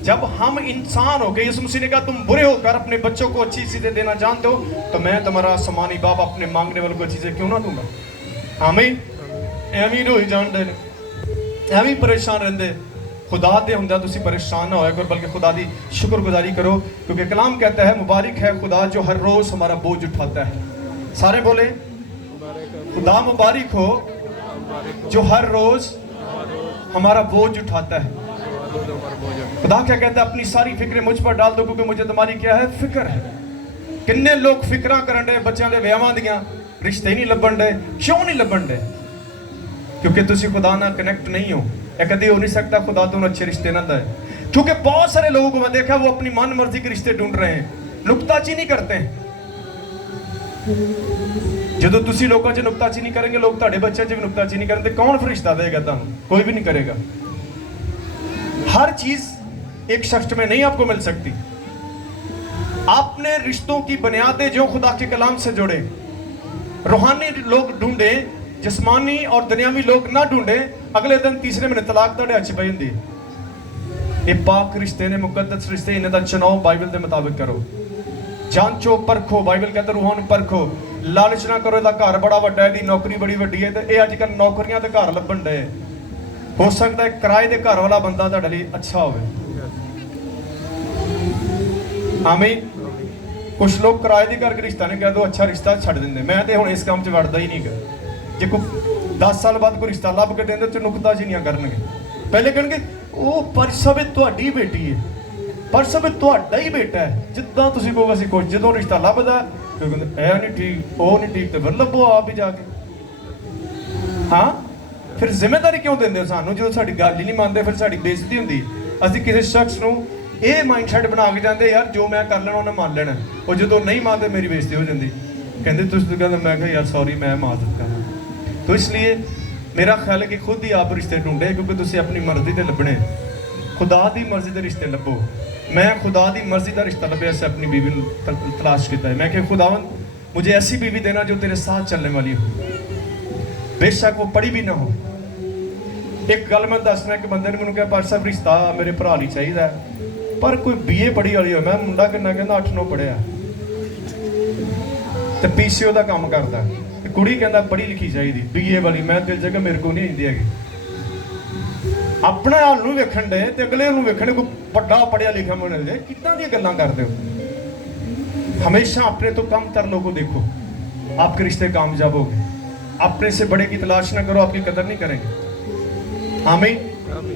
जब हम इंसान हो गए, यीशु मसीह ने कहा तुम बुरे होकर अपने बच्चों को अच्छी चीज़ें देना जानते हो, तो मैं तुम्हारा आसमानी बाप अपने मांगने वालों को चीज़ें क्यों ना दूंगा। आमीन। एवं रोई जानते हैं, एवं परेशान रहते, खुदा दे हुंदा तुसी परेशान ना होया करो, बल्कि खुदा दी शुक्रगुजारी करो, क्योंकि कलाम कहता है मुबारक है खुदा जो हर रोज़ हमारा बोझ उठाता है। सारे बोले खुदा मुबारक हो जो हर रोज़ हमारा बोझ उठाता है। खुदा क्या कहता है? अपनी सारी फिक्रें मुझ पर डाल दो, क्योंकि मुझे तुम्हारी क्या है? फिक्र है। किन्ने लोग फिक्र करन रहे बच्चों के विआहां दियां, रिश्ते नहीं लभण रहे। क्यों नहीं लभण रहे? क्योंकि तुसी खुदा ना कनेक्ट नहीं हो। या कभी हो नहीं सकता खुदा तुम अच्छे रिश्ते ना दे, क्योंकि बहुत सारे लोगों को मैं देखा वो अपनी मन मर्जी के रिश्ते ढूंढ रहे हैं। ਨੁਕਤਾਚੀਨੀ करते हैं। ਜਦੋਂ ਤੁਸੀਂ ਲੋਕਾਂ 'ਚ ਨੁਕਤਾਚੀਨੀ ਕਰਨਗੇ, ਲੋਕ ਤੁਹਾਡੇ ਬੱਚਿਆਂ 'ਚ ਵੀ ਨੁਕਤਾਚੀਨੀ ਕਰਨ, ਤੇ ਕੌਣ ਫਿਰ ਰਿਸ਼ਤਾ ਦੇਗਾ ਤੁਹਾਨੂੰ? कोई भी नहीं करेगा। हर चीज एक शख्स में नहीं आपको मिल सकती। आपने रिश्तों की बुनियादें जो खुदा के कलाम से जोड़े, रूहानी लोग ढूंढे, जिस्मानी और दुनियावी लोग ना ढूंढे, अगले दिन तीसरे महीने तलाक ਤੁਹਾਡੇ ਹੱਥ 'ਚ ਪਈ ਹੁੰਦੀ ਹੈ। ਇਹ ਪਾਕ ਰਿਸ਼ਤੇ ਨੇ, ਮੁਕੱਦਸ ਰਿਸ਼ਤੇ, ਇਹਨਾਂ ਦਾ ਚੁਣਾव ਬਾਈਬਲ ਦੇ ਮੁਤਾਬਿਕ ਕਰੋ। ਜਾਂਚੋ ਪਰਖੋ, ਬਾਈਬਲ ਕਹਿੰਦਾ ਰੂਹਾਂ ਨੂੰ ਪਰਖੋ। ਲਾਲਚ ਨਾ ਕਰੋ, ਇਹਦਾ ਘਰ ਬੜਾ ਵੱਡਾ ਹੈ, ਇਹਦੀ ਨੌਕਰੀ ਬੜੀ ਵੱਡੀ ਹੈ, ਤੇ ਇਹ ਅੱਜ ਕੱਲ੍ਹ ਨੌਕਰੀਆਂ ਤੇ ਘਰ ਲੱਭਣ ਡਏ। ਹੋ ਸਕਦਾ ਹੈ ਕਿਰਾਏ ਦੇ ਘਰ ਵਾਲਾ ਬੰਦਾ ਤੁਹਾਡੇ ਲਈ ਅੱਛਾ ਹੋਵੇ। ਆਮੀਨ। ਕੁਛ ਲੋਕ ਕਿਰਾਏ ਦੇ ਘਰ ਕੇ ਰਿਸ਼ਤਾ ਨਹੀਂ ਕਹਿੰਦੇ, ਅੱਛਾ ਰਿਸ਼ਤਾ ਛੱਡ ਦਿੰਦੇ। ਮੈਂ ਤੇ ਹੁਣ ਇਸ ਕੰਮ 'ਚ ਵੜਦਾ ਹੀ ਨਹੀਂ ਗਾ। ਜੇ ਕੋਈ 10 ਸਾਲ ਬਾਅਦ ਕੋਈ ਰਿਸ਼ਤਾ ਲੱਭ ਕੇ ਦਿੰਦੇ ਤੇ ਨੁਕਤਾਚੀਨੀਆਂ ਕਰਨਗੇ। ਪਹਿਲੇ ਕਹਿਣਗੇ ਉਹ ਪਰਸਬ ਤੁਹਾਡੀ ਬੇਟੀ ਹੈ, ਪਰਸਬ ਤੁਹਾਡਾ ਹੀ ਬੇਟਾ ਹੈ, ਜਿੱਦਾਂ ਤੁਸੀਂ ਕਹੋ ਅਸੀਂ ਕੁਝ। ਜਦੋਂ ਰਿਸ਼ਤਾ ਲੱਭਦਾ ਫਿਰ ਕਹਿੰਦੇ ਇਹ ਨਹੀਂ ਠੀਕ, ਉਹ ਨਹੀਂ ਠੀਕ, ਤੇ ਫਿਰ ਲੱਭੋ ਆਪ ਹੀ ਜਾ ਕੇ। ਹਾਂ, ਫਿਰ ਜ਼ਿੰਮੇਵਾਰੀ ਕਿਉਂ ਦਿੰਦੇ ਹੋ ਸਾਨੂੰ ਜਦੋਂ ਸਾਡੀ ਗੱਲ ਹੀ ਨਹੀਂ ਮੰਨਦੇ? ਫਿਰ ਸਾਡੀ ਬੇਇੱਜ਼ਤੀ ਹੁੰਦੀ। ਅਸੀਂ ਕਿਸੇ ਸ਼ਖਸ ਨੂੰ ਇਹ ਮਾਈਂਡ ਸੈਟ ਬਣਾ ਕੇ ਜਾਂਦੇ, ਯਾਰ ਜੋ ਮੈਂ ਕਰ ਲੈਣਾ ਉਹਨੇ ਮੰਨ ਲੈਣਾ। ਉਹ ਜਦੋਂ ਨਹੀਂ ਮੰਨਦੇ ਮੇਰੀ ਬੇਇੱਜ਼ਤੀ ਹੋ ਜਾਂਦੀ। ਕਹਿੰਦੇ ਤੁਸੀਂ ਕਹਿੰਦੇ, ਮੈਂ ਕਿਹਾ ਯਾਰ ਸੌਰੀ, ਮੈਂ ਮਾਜ਼ਰਤ ਕਰਦਾ। तो इसलिए मेरा ख्याल है कि खुद ही आप रिश्ते ढूंढे, क्योंकि तुसी अपनी मर्जी दे लभने। खुदा दी मर्जी दे रिश्ते लभो। मैं खुदा दी मर्जी का रिश्ता लभ्या से अपनी बीवी तलाश किया है। मैं कि खुदावंद मुझे ऐसी बीवी देना जो तेरे साथ चलने वाली हो, बेशक वो पढ़ी भी ना हो। एक गल मैं दसना, एक बंदे ने मैंने कहा पर साहब रिश्ता मेरे भरा ਲਈ ਚਾਹੀਦਾ, पर कोई BA पढ़ी वाली हो। मैं मुंडा किन्ना कहंदा 8-9 पढ़िया ਤੇ PCO ਦਾ ਕੰਮ ਕਰਦਾ। ਕੁੜੀ ਕਹਿੰਦਾ ਪੜ੍ਹੀ ਲਿਖੀ ਚਾਹੀਦੀ, BA ਵਾਲੀ। ਮੈਂ ਦਿਲ ਜਗ੍ਹਾ ਮੇਰੇ ਕੋਲ ਨਹੀਂ ਆਉਂਦੀ ਹੈਗੀ। ਆਪਣੇ ਹਾਲ ਨੂੰ ਵੇਖਣ ਦੇ ਤੇ ਅਗਲੇ ਨੂੰ ਵੇਖਣ ਕੋਈ ਵੱਡਾ ਪੜ੍ਹਿਆ ਲਿਖਿਆ ਮਿਲ ਜਾਏ, ਕਿੱਦਾਂ ਦੀਆਂ ਗੱਲਾਂ ਕਰਦੇ ਹੋ? ਹਮੇਸ਼ਾ अपने तो कम तर लोगों को देखो, आपके रिश्ते कामयाब होंगे। अपने से बड़े की तलाश ना करो, आपकी कदर नहीं करेंगे। आमीन।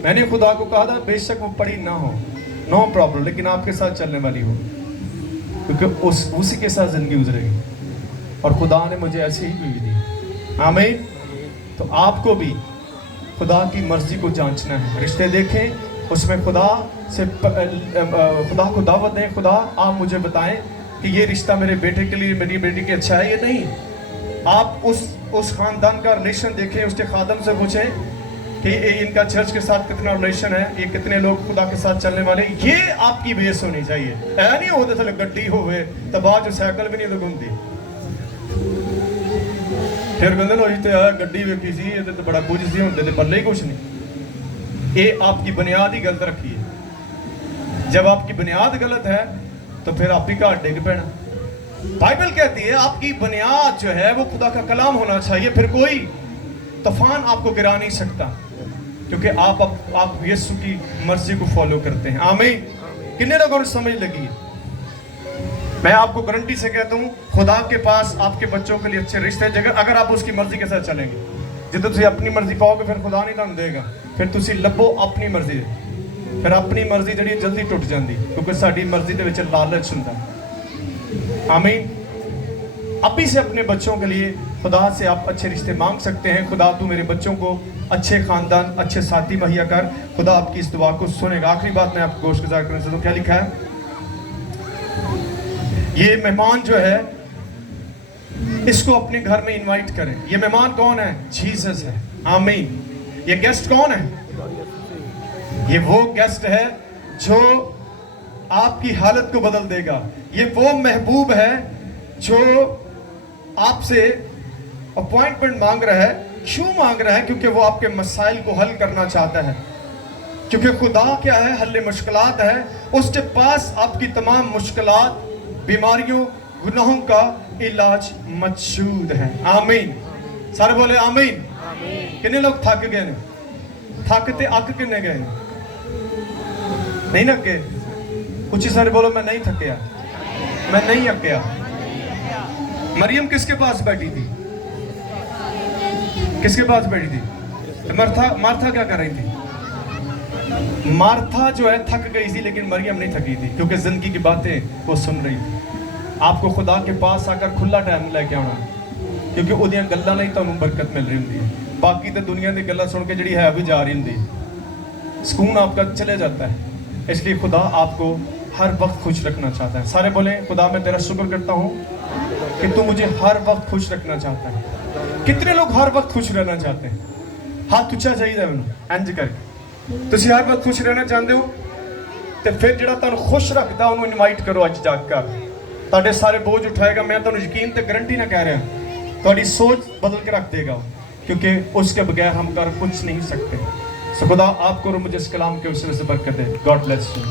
मैंने खुदा को कहा था बेशक वो पढ़ी ना हो, नो प्रॉब्लम, लेकिन आपके साथ चलने वाली हो, क्योंकि उसी के साथ जिंदगी गुजरेगी। और खुदा ने मुझे ऐसी ही बीवी दी। आमीन। तो आपको भी खुदा की मर्जी को जांचना है। रिश्ते देखें, उसमें खुदा से खुदा को दावत दें, खुदा आप मुझे बताएं कि ये रिश्ता मेरे बेटे के लिए, मेरी बेटी के अच्छा है या नहीं। आप उस खानदान का रिलेशन देखें, उसके खादम से पूछें कि इनका चर्च के साथ कितना रिलेशन है, ये कितने लोग खुदा के साथ चलने वाले। ये आपकी बेस होनी चाहिए। ऐ नहीं होते थले गड्डी होवे तो बाद साइकिल भी नहीं तो घूमती। फिर कहते लो तो यार गड्डी वेखी सी, ये तो बड़ा कुछ सी, होंगे तो पल्ले ही कुछ नहीं। ये आपकी बुनियाद ही गलत रखी है। जब आपकी बुनियाद गलत है तो फिर आप ही घाट डिग पैना। बाइबल कहती है आपकी बुनियाद जो है वो खुदा का कलाम होना चाहिए, फिर कोई तूफान आपको गिरा नहीं सकता, क्योंकि आप यीशु की मर्जी को फॉलो करते हैं। आमीन। कितने लोगों को समझ लगी? मैं आपको गारंटी से कहता हूँ खुदा के पास आपके बच्चों के लिए अच्छे रिश्ते जगह, अगर आप उसकी मर्जी के साथ चलेंगे। जो तुम अपनी मर्जी पाओगे फिर खुदा नहीं तुहानू देगा। फिर तुसी लभो अपनी मर्जी, फिर अपनी मर्जी जी जल्दी टुट जाती, क्योंकि साड़ी मर्जी के विच लालच हुंदा। आमीन। अभी से अपने बच्चों के लिए खुदा से आप अच्छे रिश्ते मांग सकते हैं। खुदा तू मेरे बच्चों को अच्छे खानदान, अच्छे साथी मुहैया कर। खुदा आपकी इस दुआ को सुनेगा। आखिरी बात मैं आपको गोश्त गुजार करने से तो क्या लिखा है, ये मेहमान जो है इसको अपने घर में इनवाइट करें। ये मेहमान कौन है? जीसस है। आमीन। ये गेस्ट कौन है? ये वो गेस्ट है जो आपकी हालत को बदल देगा। ये वो महबूब है जो आपसे अपॉइंटमेंट मांग रहा है। क्यों मांग रहा है? क्योंकि वो आपके मसाइल को हल करना चाहता है। क्योंकि खुदा क्या है? हल मुश्किलात है। उसके पास आपकी तमाम मुश्किलात, बीमारियों, गुनाहों का इलाज मौजूद है। आमीन। सारे बोले आमीन। कितने लोग थक गए ने? थकते अक किन्ने गए? नहीं न गए? कुछ ही सारे बोलो मैं नहीं थकया, मैं नहीं अकया। मरियम किसके पास बैठी थी? किसके पास बैठी थी? मार्था क्या कर रही थी? मार्था जो है थक गई थी, लेकिन मरियम नहीं थकी थी, क्योंकि जिंदगी की बातें वो सुन रही थी। आपको खुदा के पास आकर खुला टाइम लेके आना, क्योंकि उहदियां गल्लां नहीं तुहानूं बरकत मिल रही हुंदी है। बाकी तो दुनिया की गल्लां सुन के जिहड़ी है भी जा रही हुंदी, सुकून आपका चले जाता है। इसलिए खुदा आपको ہر وقت خوش رکھنا چاہتا ہے. سارے بولیں خدا میں تیرا شکر کرتا ہوں کہ تو مجھے ہر وقت خوش رکھنا چاہتا ہے. کتنے لوگ ہر وقت خوش رہنا چاہتے ہیں؟ ہاتھ اچھا چاہیے انہوں انج کر کے. تسی ہر وقت خوش رہنا چاہتے ہو تو پھر جڑا تانوں خوش رکھتا انہوں انوائٹ کرو اج جا کر. تاڑے سارے بوجھ اٹھائے گا. میں تانوں یقین تے گارنٹی نہ کہہ رہا ہوں, تہاڈی سوچ بدل کے رکھ دے گا, کیونکہ اس کے بغیر ہم کر کچھ نہیں سکتے. سو خدا آپ کو اور مجھے اس کلام کے وسیلے سے برکت دے. God bless you.